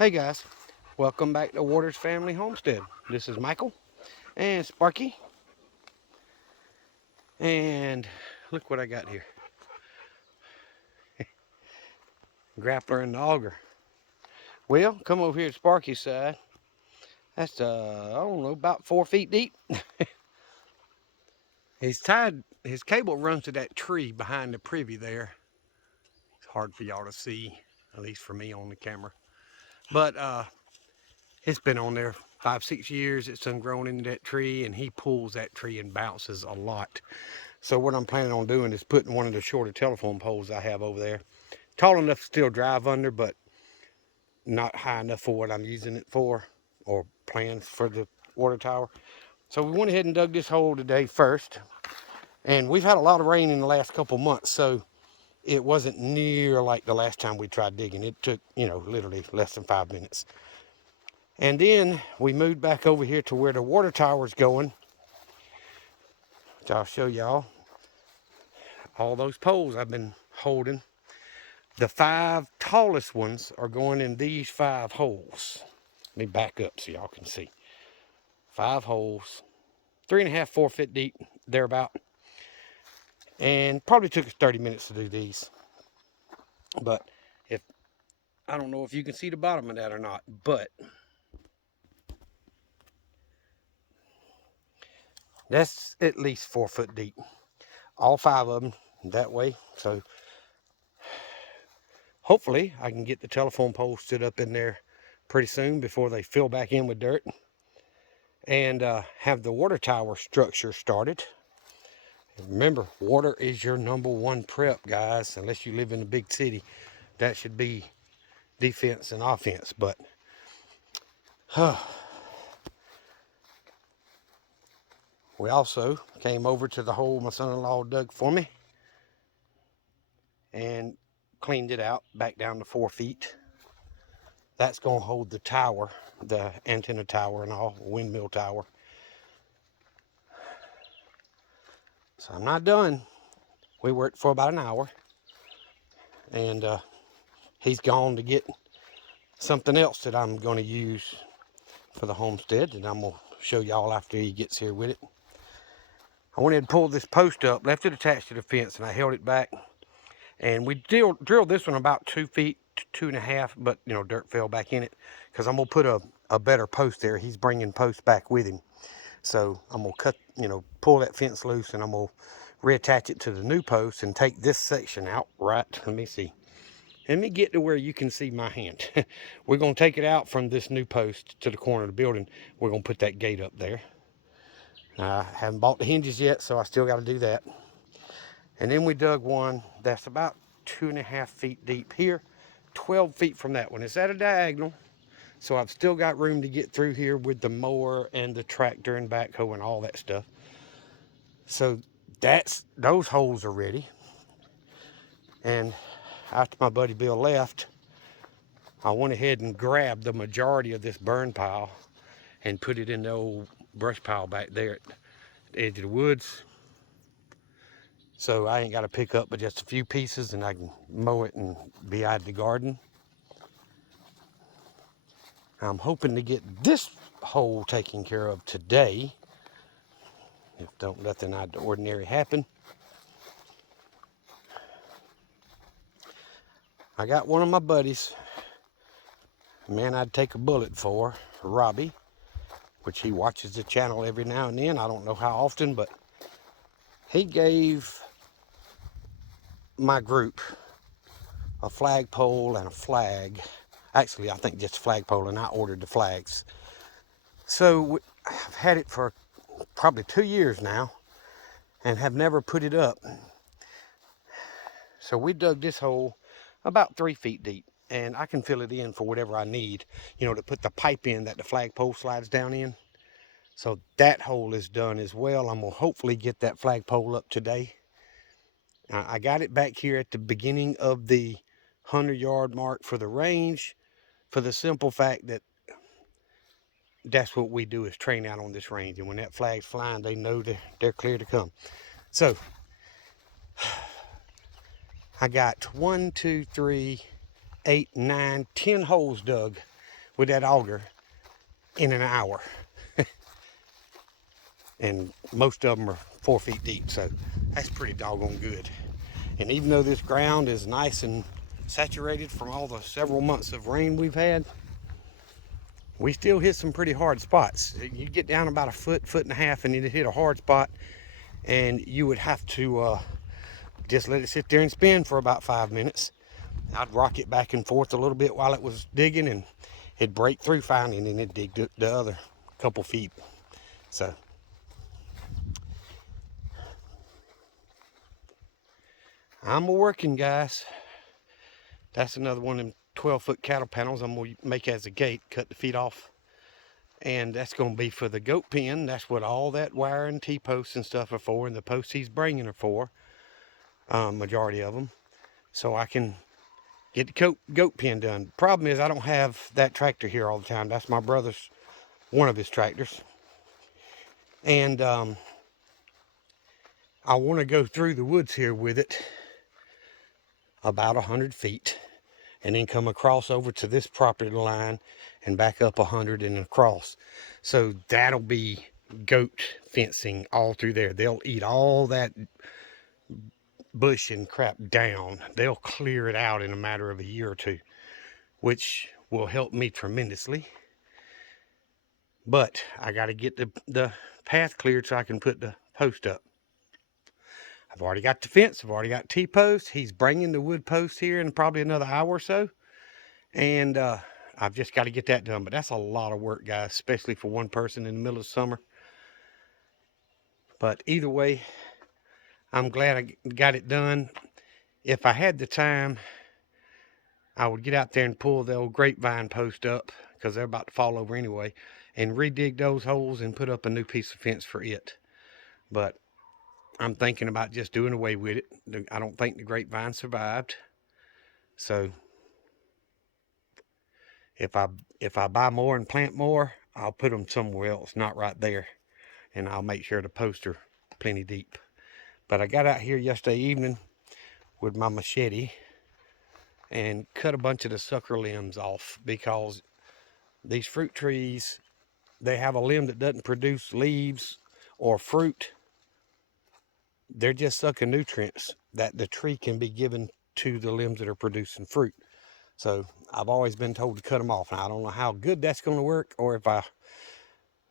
Hey guys, welcome back to Waters Family Homestead. This is Michael and Sparky, and look what I got here. Grappler and the auger. Well, come over here to Sparky's side. That's I don't know, about 4 feet deep. His cable runs to that tree behind the privy there. It's hard for y'all to see, at least for me on the camera. But it's been on there 5-6 years. It's done grown into that tree, and he pulls that tree and bounces a lot. So what I'm planning on doing is putting one of the shorter telephone poles I have over there. Tall enough to still drive under, but not high enough for what I'm using it for, or plans for the water tower. So we went ahead and dug this hole today first. And we've had a lot of rain in the last couple months, so it wasn't near like the last time we tried digging. It took, literally less than 5 minutes. And then we moved back over here to where the water tower's going, which I'll show y'all. All those poles I've been holding. The 5 tallest ones are going in these 5 holes. Let me back up so y'all can see. 5 holes, 3.5, 4 foot deep, thereabout. And probably took us 30 minutes to do these. But I don't know if you can see the bottom of that or not, but that's at least 4 foot deep. All 5 of them that way. So hopefully I can get the telephone pole stood up in there pretty soon before they fill back in with dirt. And have the water tower structure started. Remember, water is your #1 prep, guys. Unless you live in a big city, that should be defense and offense. But we also came over to the hole my son-in-law dug for me and cleaned it out back down to 4 feet. That's going to hold the tower, the antenna tower and all, windmill tower. So I'm not done. We worked for about an hour, and he's gone to get something else that I'm going to use for the homestead, and I'm going to show y'all after he gets here with it. I went ahead and pulled this post up, left it attached to the fence, and I held it back. And we drilled this one about 2 feet, 2.5, but dirt fell back in it because I'm going to put a better post there. He's bringing posts back with him. So I'm going to cut, pull that fence loose, and I'm going to reattach it to the new post and take this section out, right? Let me see. Let me get to where you can see my hand. We're going to take it out from this new post to the corner of the building. We're going to put that gate up there. I haven't bought the hinges yet, so I still got to do that. And then we dug one that's about 2.5 feet deep here, 12 feet from that one. It's at a diagonal, so I've still got room to get through here with the mower and the tractor and backhoe and all that stuff. So those holes are ready. And after my buddy Bill left, I went ahead and grabbed the majority of this burn pile and put it in the old brush pile back there at the edge of the woods. So I ain't got to pick up but just a few pieces, and I can mow it and be out of the garden. I'm hoping to get this hole taken care of today, if nothing out of the ordinary happen. I got one of my buddies, a man I'd take a bullet for, Robbie, which he watches the channel every now and then. I don't know how often, but he gave my group a flagpole and a flag. Actually, I think just a flagpole, and I ordered the flags. So I've had it for probably 2 years now and have never put it up. So we dug this hole about 3 feet deep, and I can fill it in for whatever I need, to put the pipe in that the flagpole slides down in. So that hole is done as well. I'm going to hopefully get that flagpole up today. I got it back here at the beginning of the 100-yard mark for the range, for the simple fact that that's what we do, is train out on this range. And when that flag's flying, they know they're clear to come. So I got 1, 2, 3, 8, 9, 10 holes dug. with that auger in an hour. And most of them are 4 feet deep, so that's pretty doggone good. And even though this ground is nice and saturated from all the several months of rain we've had, we still hit some pretty hard spots. You get down about a foot, foot and a half, and it'd hit a hard spot, and you would have to just let it sit there and spin for about 5 minutes. I'd rock it back and forth a little bit while it was digging, and it'd break through finally, and then it'd dig the other couple feet. So I'm a-working, guys. That's another one of them 12-foot cattle panels I'm going to make as a gate, cut the feet off. And that's going to be for the goat pen. That's what all that wire and T-posts and stuff are for, and the posts he's bringing are for, majority of them. So I can get the goat pen done. Problem is I don't have that tractor here all the time. That's my brother's, one of his tractors. And I want to go through the woods here with it about 100 feet. And then come across over to this property line and back up 100 and across. So that'll be goat fencing all through there. They'll eat all that bush and crap down. They'll clear it out in a matter of a year or two, which will help me tremendously. But I got to get the path cleared so I can put the post up. I've already got the fence. I've already got T-posts. He's bringing the wood post here in probably another hour or so. And I've just got to get that done. But that's a lot of work, guys, especially for one person in the middle of summer. But either way, I'm glad I got it done. If I had the time, I would get out there and pull the old grapevine post up, because they're about to fall over anyway, and redig those holes and put up a new piece of fence for it. But I'm thinking about just doing away with it. I don't think the grapevine survived. So if I buy more and plant more, I'll put them somewhere else, not right there. And I'll make sure the posts are plenty deep. But I got out here yesterday evening with my machete and cut a bunch of the sucker limbs off, because these fruit trees, they have a limb that doesn't produce leaves or fruit. They're just sucking nutrients that the tree can be given to the limbs that are producing fruit. So I've always been told to cut them off. Now, I don't know how good that's going to work, or if I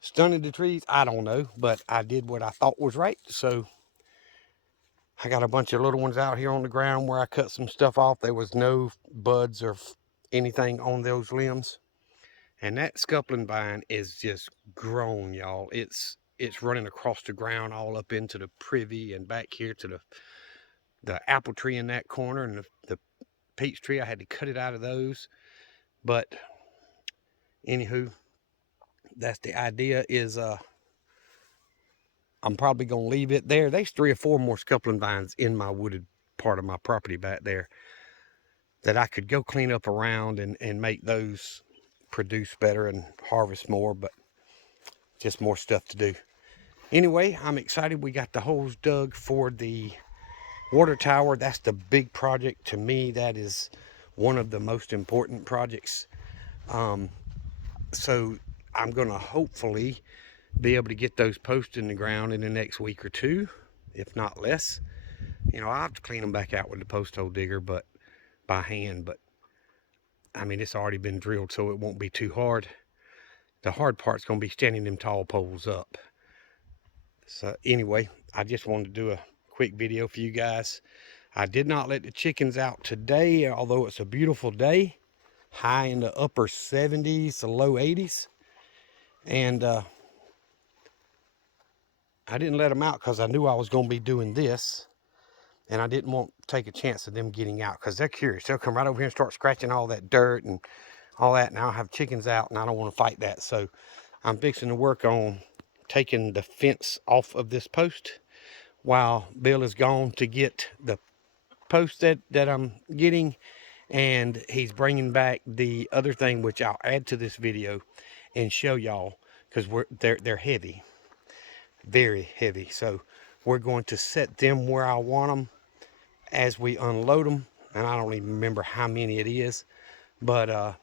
stunted the trees, I don't know. But I did what I thought was right. So I got a bunch of little ones out here on the ground where I cut some stuff off. There was no buds or anything on those limbs. And that scuppling vine is just grown, y'all. It's running across the ground all up into the privy and back here to the apple tree in that corner and the peach tree. I had to cut it out of those. But anywho, that's the idea, is I'm probably going to leave it there. There's 3 or 4 more scuppling vines in my wooded part of my property back there that I could go clean up around and make those produce better and harvest more, but just more stuff to do. Anyway, I'm excited. We got the holes dug for the water tower. That's the big project to me. That is one of the most important projects. So I'm going to hopefully be able to get those posts in the ground in the next week or 2, if not less. You know, I'll have to clean them back out with the post hole digger, but by hand. But I mean, it's already been drilled, so it won't be too hard. The hard part's going to be standing them tall poles up. So anyway, I just wanted to do a quick video for you guys. I did not let the chickens out today, although it's a beautiful day. High in the upper 70s to low 80s. And I didn't let them out because I knew I was going to be doing this. And I didn't want to take a chance of them getting out, because they're curious. They'll come right over here and start scratching all that dirt and all that. And I'll have chickens out, and I don't want to fight that. So I'm fixing to work on taking the fence off of this post while Bill is gone to get the post that I'm getting. And he's bringing back the other thing, which I'll add to this video and show y'all, because they're heavy, very heavy. So we're going to set them where I want them as we unload them. And I don't even remember how many it is, but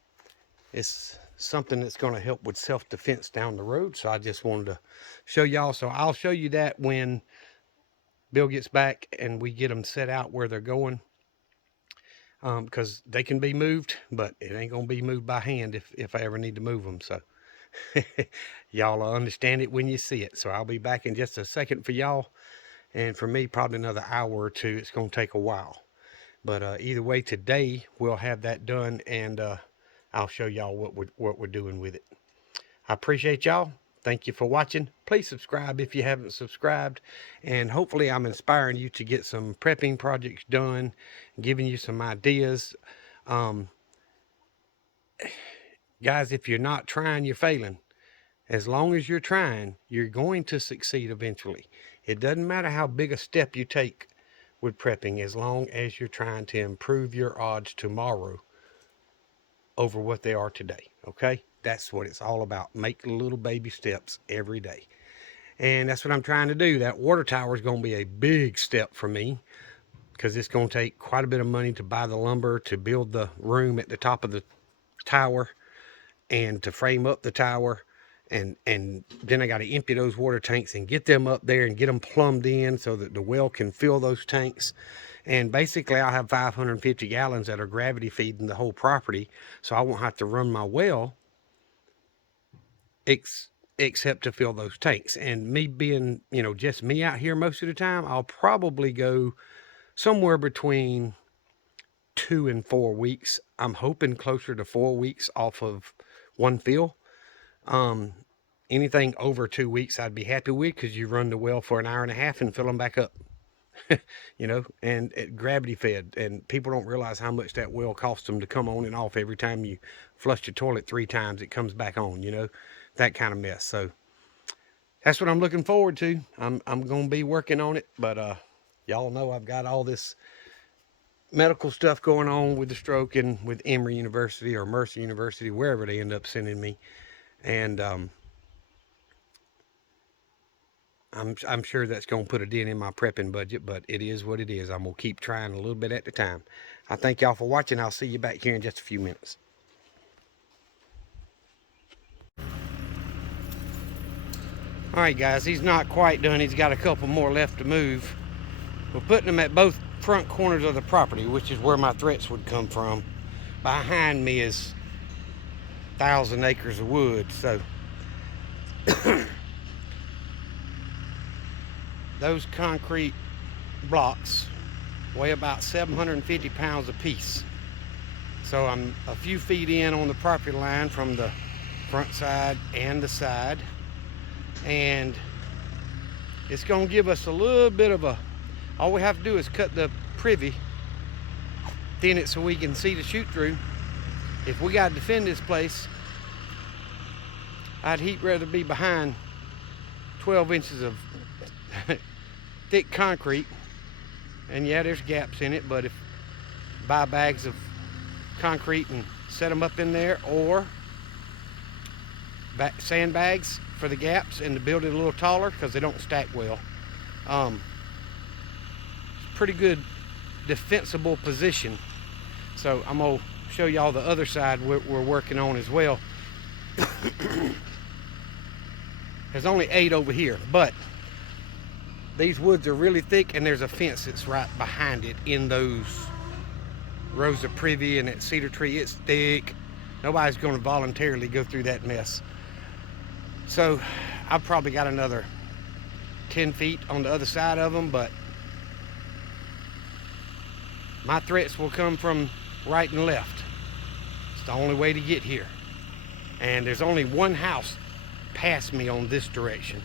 it's something that's going to help with self-defense down the road. So I just wanted to show y'all. So I'll show you that when Bill gets back and we get them set out where they're going. Because they can be moved, but it ain't going to be moved by hand if I ever need to move them. So y'all will understand it when you see it. So I'll be back in just a second for y'all. And for me, probably another hour or two. It's going to take a while. But either way, today we'll have that done, and I'll show y'all what we're doing with it. I appreciate y'all. Thank you for watching. Please subscribe if you haven't subscribed. And hopefully I'm inspiring you to get some prepping projects done, giving you some ideas. Guys, if you're not trying, you're failing. As long as you're trying, you're going to succeed eventually. It doesn't matter how big a step you take with prepping, as long as you're trying to improve your odds tomorrow over what they are today. Okay? That's what it's all about. Make little baby steps every day. And that's what I'm trying to do. That water tower is going to be a big step for me, because it's going to take quite a bit of money to buy the lumber, to build the room at the top of the tower, and to frame up the tower. And then I got to empty those water tanks and get them up there and get them plumbed in so that the well can fill those tanks. And basically I'll have 550 gallons that are gravity feeding the whole property, so I won't have to run my well except to fill those tanks. And me being, you know, just me out here most of the time, I'll probably go somewhere between 2 and 4 weeks. I'm hoping closer to 4 weeks off of one fill. Anything over 2 weeks I'd be happy with, because you run the well for an hour and a half and fill them back up. You know, and it gravity fed, and people don't realize how much that well costs them to come on and off every time you flush your toilet 3 times. It comes back on, you know, that kind of mess. So that's what I'm looking forward to. I'm going to be working on it, but y'all know I've got all this medical stuff going on with the stroke, and with Emory University or Mercer University, wherever they end up sending me. And I'm sure that's going to put a dent in my prepping budget, but it is what it is. I'm going to keep trying a little bit at a time. I thank y'all for watching. I'll see you back here in just a few minutes. All right, guys, he's not quite done. He's got a couple more left to move. We're putting them at both front corners of the property, which is where my threats would come from. Behind me is 1,000 acres of wood, so those concrete blocks weigh about 750 pounds a piece. So I'm a few feet in on the property line from the front side and the side, and it's going to give us a little bit of a, all we have to do is cut the privy, thin it so we can see the shoot through. If we got to defend this place, I'd rather be behind 12 inches of thick concrete. And yeah, there's gaps in it, but if buy bags of concrete and set them up in there, or sandbags for the gaps and to build it a little taller, because they don't stack well. Pretty good defensible position. So I'm gonna show y'all the other side we're working on as well. There's only 8 over here, but these woods are really thick, and there's a fence that's right behind it in those rows of privy and that cedar tree. It's thick. Nobody's going to voluntarily go through that mess. So I've probably got another 10 feet on the other side of them, but my threats will come from right and left. It's the only way to get here. And there's only one house past me on this direction.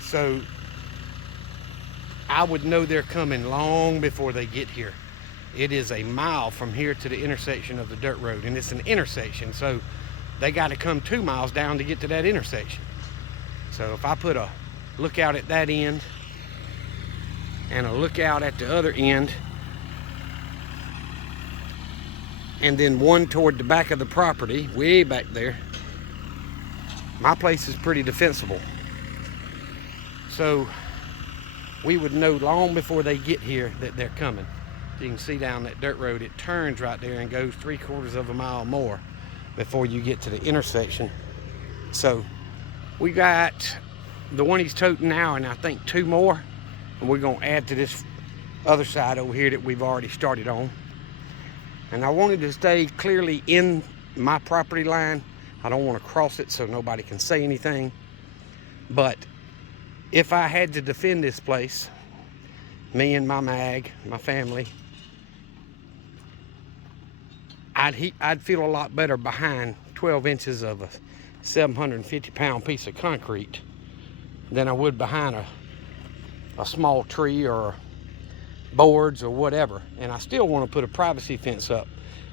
So I would know they're coming long before they get here. It is a mile from here to the intersection of the dirt road, and it's an intersection, so they got to come 2 miles down to get to that intersection. So if I put a lookout at that end and a lookout at the other end, and then one toward the back of the property, way back there, my place is pretty defensible. So we would know long before they get here that they're coming. You can see down that dirt road, it turns right there and goes 3/4 of a mile more. before you get to the intersection. So we got the one he's toting now, and I think 2 more, and we're gonna add to this other side over here that we've already started on. And I wanted to stay clearly in my property line. I don't want to cross it so nobody can say anything. But if I had to defend this place, me and my mag, my family, I'd feel a lot better behind 12 inches of a 750-pound piece of concrete than I would behind a small tree or boards or whatever. And I still want to put a privacy fence up,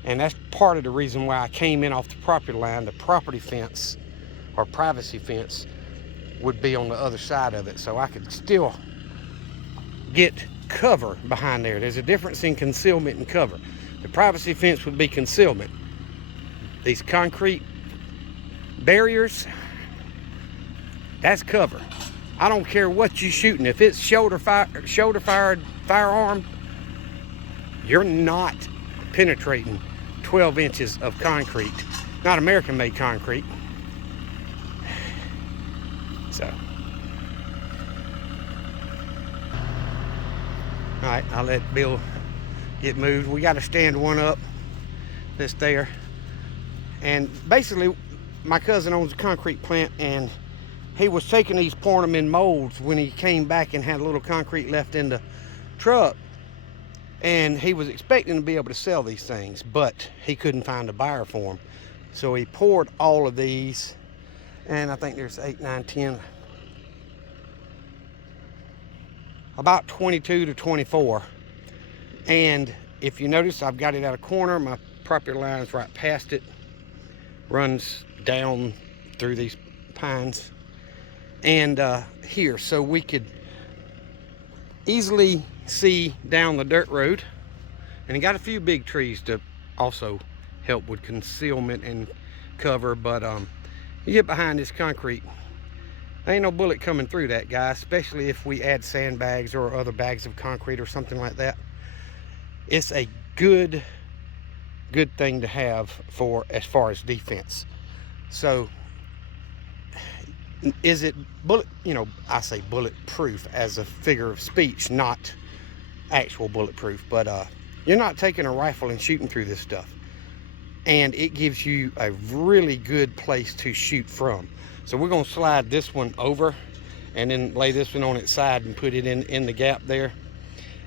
and that's part of the reason why I came in off the property line. The property fence or privacy fence would be on the other side of it, so I could still get cover behind there. There's a difference in concealment and cover. The privacy fence would be concealment. These concrete barriers, that's cover. I don't care what you're shooting. If it's shoulder fired firearm, you're not penetrating 12 inches of concrete. Not American-made concrete. So, all right, I'll let Bill get moved. We got to stand one up that's there. And basically, my cousin owns a concrete plant, and he was taking these, pouring them in molds when he came back and had a little concrete left in the truck. And he was expecting to be able to sell these things, but he couldn't find a buyer for them. So he poured all of these, and I think there's 8, 9, 10, about 22 to 24. And if you notice, I've got it at a corner. My property line is right past it, runs down through these pines and here, so we could easily see down the dirt road. And he got a few big trees to also help with concealment and cover, but you get behind this concrete, ain't no bullet coming through that, guys, especially if we add sandbags or other bags of concrete or something like that. It's a good thing to have for as far as defense. So is it bullet, I say bulletproof as a figure of speech, not actual bulletproof, but you're not taking a rifle and shooting through this stuff. And it gives you a really good place to shoot from. So we're gonna slide this one over and then lay this one on its side and put it in the gap there.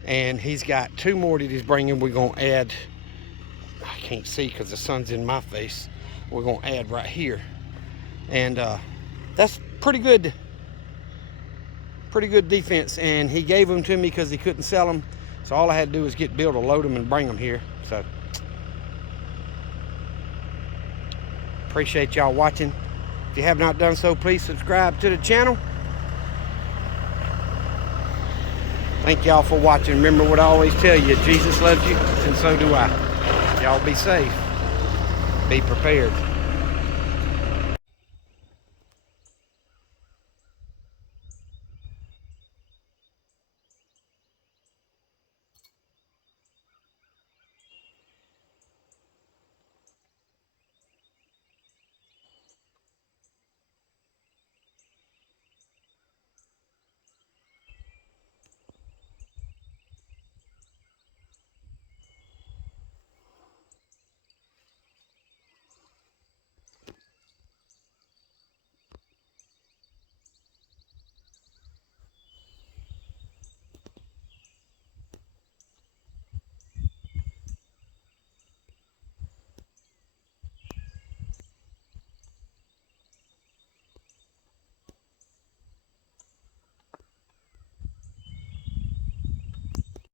And he's got 2 more that he's bringing. We're gonna add, I can't see because the sun's in my face. We're gonna add right here. And that's pretty good defense. And he gave them to me because he couldn't sell them. So all I had to do was get Bill to load them and bring them here. So appreciate y'all watching. If you have not done so, please subscribe to the channel. Thank y'all for watching. Remember what I always tell you, Jesus loves you, and so do I. Y'all be safe. Be prepared.